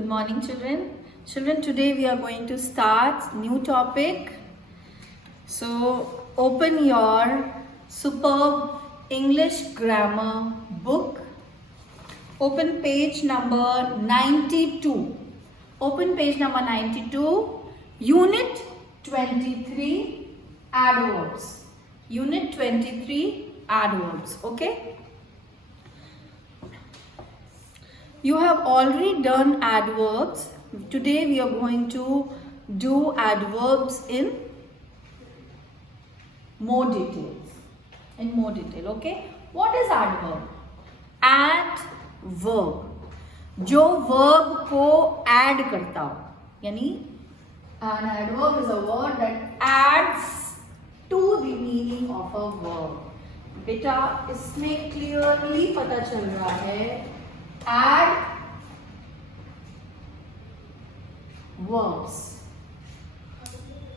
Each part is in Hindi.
Good morning, children. Children, today we are going to start new topic. So open your superb English grammar book. Open page number 92. Open page number 92. Unit 23 adverbs. Unit 23 adverbs. Okay. You have already done adverbs. Today we are going to do adverbs in more details. In more detail, okay? What is adverb? Adverb. जो verb को add करता हो, यानी an adverb is a word that adds to the meaning of a verb. बेटा इसमें clearly पता चल रहा है add verbs.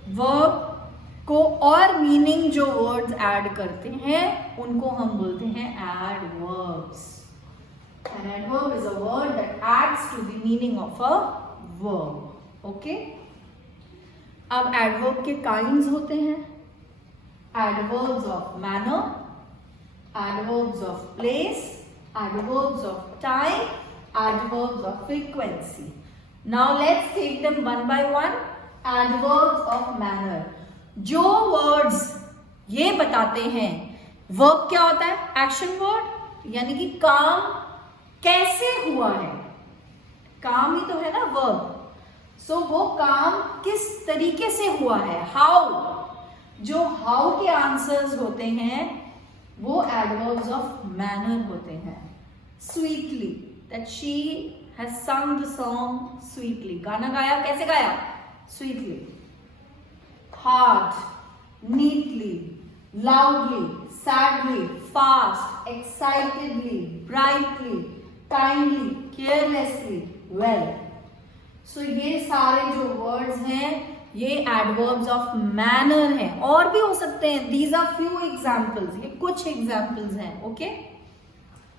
verb को और मीनिंग जो वर्ड्स ऐड करते हैं उनको हम बोलते हैं adverbs. An adverb is a word that adds to the meaning of a verb. Okay? अब adverb के kinds होते हैं. Adverbs of manner, adverbs of place, adverbs of time, adverbs of frequency. Now let's take them one by one. Adverbs of manner. जो words ये बताते हैं verb क्या होता है? Action word, यानी कि काम कैसे हुआ है. काम ही तो है ना verb. So वो काम किस तरीके से हुआ है? How. जो how के answers होते हैं वो adverbs of manner होते हैं. Sweetly, that she has sung the song sweetly. गाना गाया, कैसे गाया? Sweetly. Hard, neatly, loudly, sadly, fast, excitedly, brightly, kindly, carelessly, well. So ये सारे जो words हैं ये adverbs of manner हैं. और भी हो सकते हैं. These are few examples. ये कुछ examples हैं. Okay?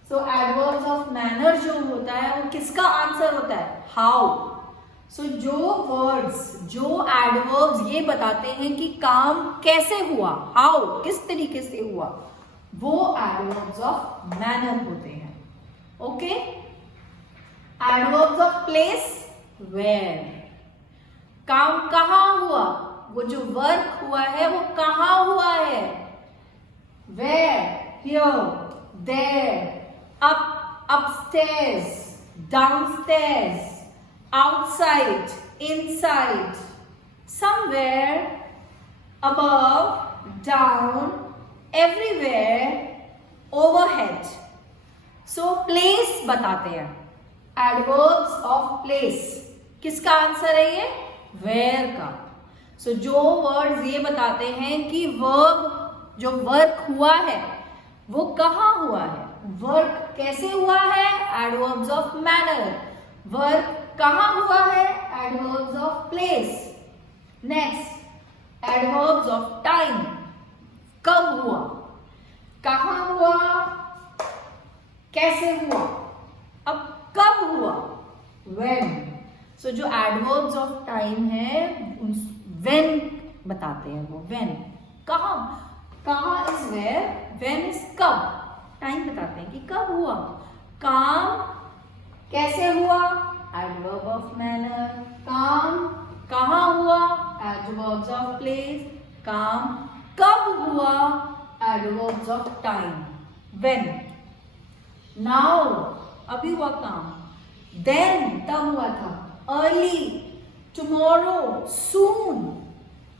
So adverbs of manner जो होता है वो किसका आंसर होता है? How. So जो words, जो adverbs ये बताते हैं कि काम कैसे हुआ, how, किस तरीके से हुआ, वो adverbs of manner होते हैं. Okay? Adverbs of place, where. काम कहाँ हुआ? वो जो वर्क हुआ है वो कहाँ हुआ है? Where, here, there, up, upstairs, downstairs, outside, inside, somewhere, above, down, everywhere, overhead. So place बताते हैं. Adverbs of place. किसका आंसर है ये? Where का. So जो words ये बताते हैं कि verb जो work हुआ है वो कहाँ हुआ है? Work कैसे हुआ है? Adverbs of manner. Work कहाँ हुआ है? Adverbs of place. Next, adverbs of time. कब हुआ? कहाँ हुआ? कैसे हुआ? अब कब हुआ? When. So जो adverbs of time है when बताते हैं वो. When. कहाँ? कहाँ is where, when is कब. टाइम बताते हैं कि कब हुआ. काम कैसे हुआ? Adverb of manner. काम कहाँ हुआ? Adverbs of place. काम कब हुआ? Adverbs of time. When. Now अभी हुआ काम. Then तब हुआ था. Early, tomorrow, soon,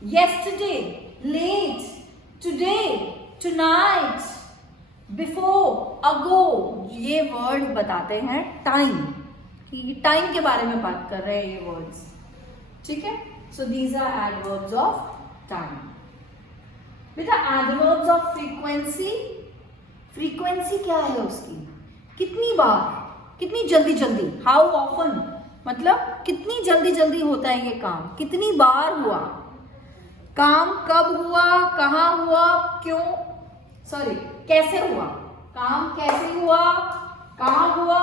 yesterday, late, today, tonight, before, ago. ये वर्ड बताते हैं टाइम. टाइम के बारे में बात कर रहे हैं ये वर्ड्स. ठीक है? So these are adverbs of time. बेटा adverbs of frequency. frequency क्या है उसकी? कितनी बार, कितनी जल्दी जल्दी. How often, मतलब कितनी जल्दी जल्दी होता है ये काम, कितनी बार हुआ. काम कब हुआ, कहाँ हुआ, क्यों, सॉरी कैसे हुआ. काम कैसे हुआ, कहाँ हुआ,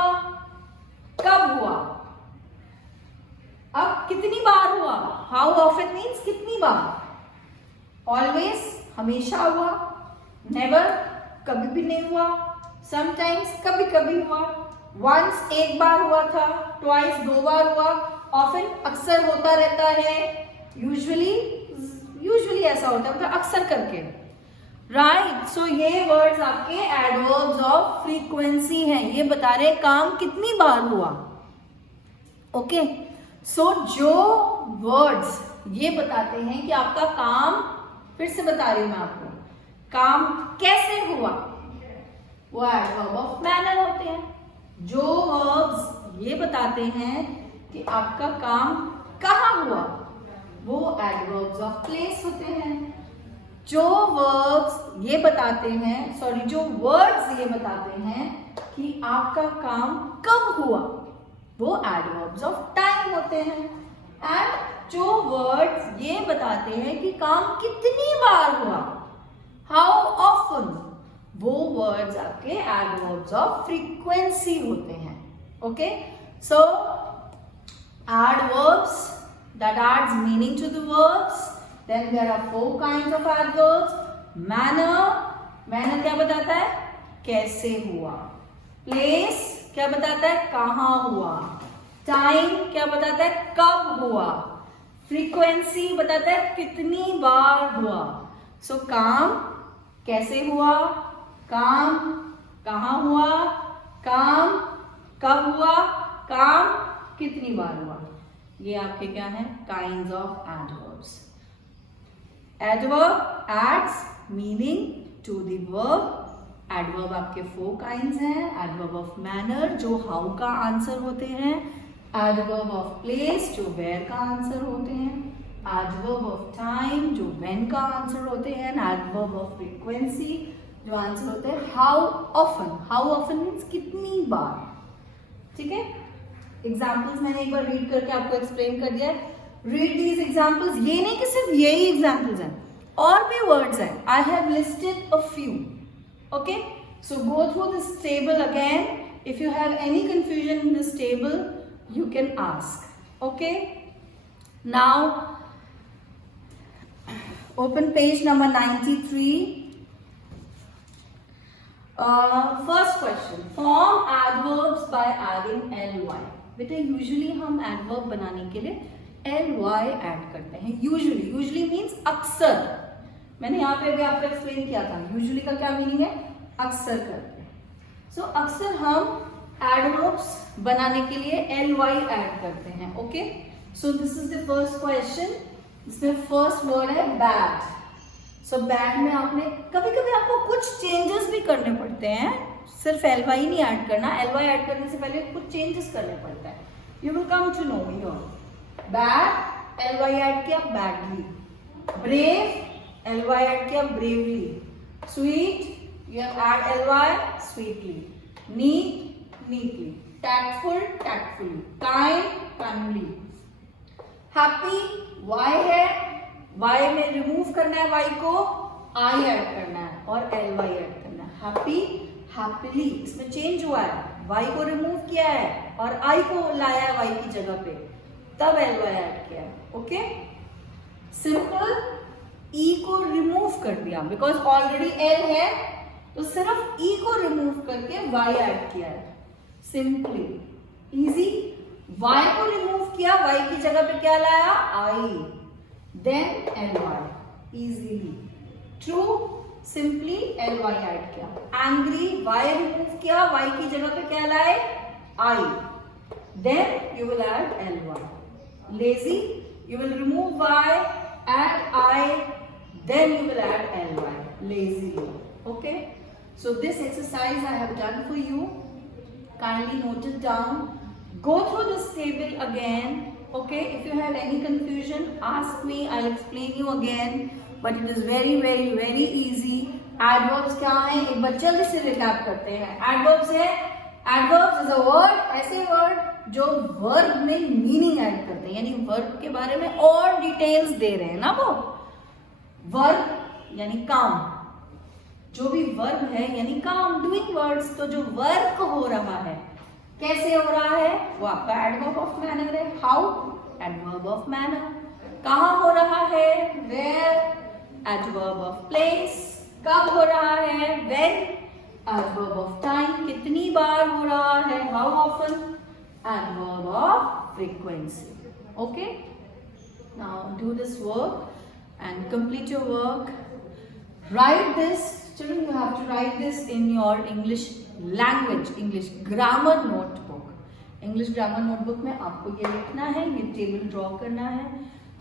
कब हुआ. हाउ ऑफन मीन्स कितनी बार, ऑलवेज हमेशा हुआ, नेवर कभी भी नहीं हुआ, समटाइम्स कभी कभी हुआ, वंस एक बार हुआ था, ट्वाइस दो बार हुआ, ऑफन अक्सर होता रहता है, यूजुअली ऐसा होता है, मतलब अक्सर करके, राइट। सो ये वर्ड्स आपके एडवर्ब्स ऑफ फ्रीक्वेंसी हैं, ये बता रहे काम कितनी बार हुआ। ओके, सो जो वर्ड्स ये बताते हैं कि आपका काम, फिर से बता रही हूं मैं आपको, काम कैसे हुआ, वो एडवर्ब ऑफ मैनर होते हैं। जो वर्ब्स ये बताते हैं कि आपका काम कहाँ हुआ, वो एडवर्ब्स ऑफ प्लेस होते हैं। जो वर्ब्स ये बताते हैं, सॉरी, जो वर्ड्स ये बताते हैं कि आपका काम कब हुआ, वो एडवर्ब्स ऑफ टाइम होते हैं। एंड जो वर्ड्स ये बताते हैं कि काम कितनी बार हुआ, हाउ ऑफन, वो वर्ड्स आपके एडवर्ब्स ऑफ फ्रीक्वेंसी होते हैं। Okay, so adverbs that adds meaning to the verbs. Then there are 4 kinds of adverbs. Manner क्या बताता है, कैसे हुआ। Place क्या बताता है, कहाँ हुआ। Time क्या बताता है, कब हुआ। Frequency बताता है कितनी बार हुआ। So काम कैसे हुआ, काम कहाँ हुआ, काम कब हुआ, काम कितनी बार हुआ। ये आपके क्या है, kinds of adverbs. Adverb adds meaning to the verb. Adverb आपके 4 काइंड्स हैं। एडवर्ब ऑफ मैनर जो हाउ का आंसर होते हैं, एडवर्ब ऑफ प्लेस जो वेयर का आंसर होते हैं, एडवर्ब ऑफ टाइम जो व्हेन का आंसर होते हैं, एडवर्ब ऑफ फ्रीक्वेंसी जो आंसर होते हैं how often. How often means कितनी बार। ठीक है, एग्जाम्पल्स मैंने एक बार रीड करके आपको एक्सप्लेन कर दिया है। रीड दीज एग्जाम्पल्स, ये नहीं कि सिर्फ यही एग्जाम्पल्स हैं, और भी वर्ड्स हैं। I have listed a few. Okay, so go through this table again. If you have any confusion in this table you can ask. Okay, now open page number 93. First question, form adverbs by adding ly. बेटा यूजुअली हम एडवर्ब बनाने के लिए ly ऐड करते हैं। यूजुअली मीन्स अक्सर। मैंने यहाँ पे भी आपको एक्सप्लेन किया था यूजुअली का क्या मीनिंग है, अक्सर करते हैं। सो अक्सर हम एडवर्ब्स बनाने के लिए ly ऐड करते हैं। Okay, so this is the first question. इसमें फर्स्ट वर्ड है बैड। सो बैड में आपने कभी कभी आपको कुछ चेंजेस भी करने पड़ते हैं, सिर्फ ly नहीं ऐड करना। ly ऐड करने से पहले कुछ चेंजेस करने पड़ता है। You will come to know your. Bad ly add किया, बैडली। ब्रेव ly ऐड किया, bravely. Sweet you add ly, sweetly. Neat, neatly. Tactful, tactfully. Kind, kindly. Happy y है, y में रिमूव करना है y को, I ऐड करना है और ly ऐड करना है। Happy, happily. इसमें चेंज हुआ है, y को रिमूव किया है और I को लाया है y की जगह पे, तब ly ऐड किया है। ओके, सिंपल e को रिमूव कर दिया बिकॉज ऑलरेडी l है, तो सिर्फ e को रिमूव करके y ऐड किया है। Simply, easy. y को रिमूव किया, y की जगह पे क्या लाया, I, then ly, easily. True, simply ly add किया। Angry, y रिमूव किया, y की जगह पे क्या लाए, I, then you will add ly. Lazy, you will remove y, add I, then you will add ly. Lazily. Okay, so this exercise I have done for you. Kindly note it down. Go through this table again. Okay, if you have any confusion, ask me. I'll explain you again. But it is very, very, very easy. Adverbs क्या है, एक बार जल्दी से recap करते हैं। Adverbs है, adverbs is a word, ऐसे word जो verb में meaning add करते हैं, यानी verb के बारे में और details दे रहे हैं ना। वो verb यानी काम, जो भी verb है यानी काम, doing words, तो जो work हो रहा है कैसे हो रहा है वो आपका एडवर्ब ऑफ मैनर है। How, adverb of manner. कहाँ हो रहा है, where, adverb of place, कब हो रहा है, when, adverb of time, कितनी बार हो रहा है, how often, adverb of frequency. Okay, now do this work and complete your work. Write this, children, you have to write this in your English language, English grammar notebook. English grammar notebook में आपको ये लिखना है, ये टेबल ड्रॉ करना है,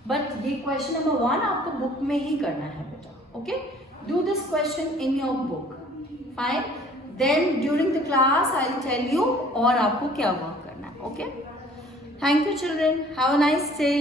बट ये क्वेश्चन नंबर 1 आपको बुक में ही करना है बेटा. Okay, do this question in your book. Fine, then during the class I will tell you और आपको क्या वर्क करना है. Okay, thank you children, have a nice day.